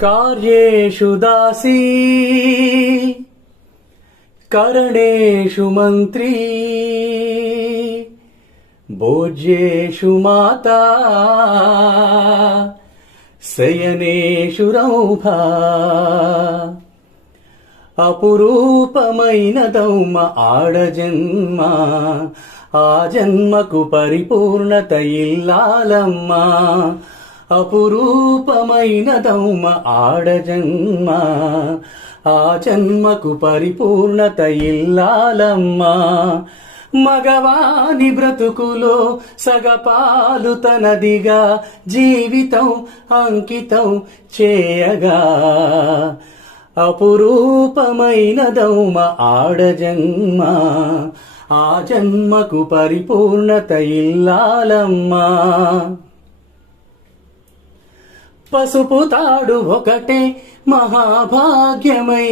कार्येषु दासी करणेषु मन्त्री भोज्येषु माता शयनेषु रौभा అపురూపమైనదౌమ ఆడజన్మ ఆ జన్మకు పరిపూర్ణత ఇల్లాలమ్మా అపురూపమైనదౌమ ఆడజన్మ ఆ జన్మకు పరిపూర్ణత ఇల్లాలమ్మా మగవాని బ్రతుకులో సగపాలు తనదిగా జీవితం అంకితం చేయగా అపురూపమైనదౌమ ఆడజన్మ ఆ జన్మకు పరిపూర్ణత ఇల్లాలమ్మా పసుపు తాడు ఒకటే మహాభాగ్యమై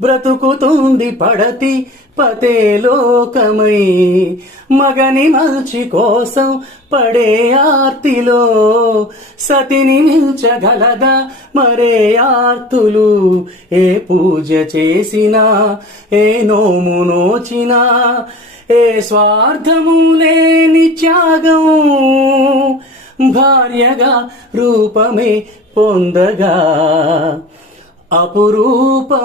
బ్రతుకుతుంది పడతి పతే లోకమై మగని మల్చి కోసం పడే ఆర్తిలో సతిని నిల్చగలదా మరే ఆర్తులు ఏ పూజ చేసినా ఏ నోము నోచినా ఏ స్వార్థము లేని త్యాగం భార్యగా రూపమే పొందగా అపురూపం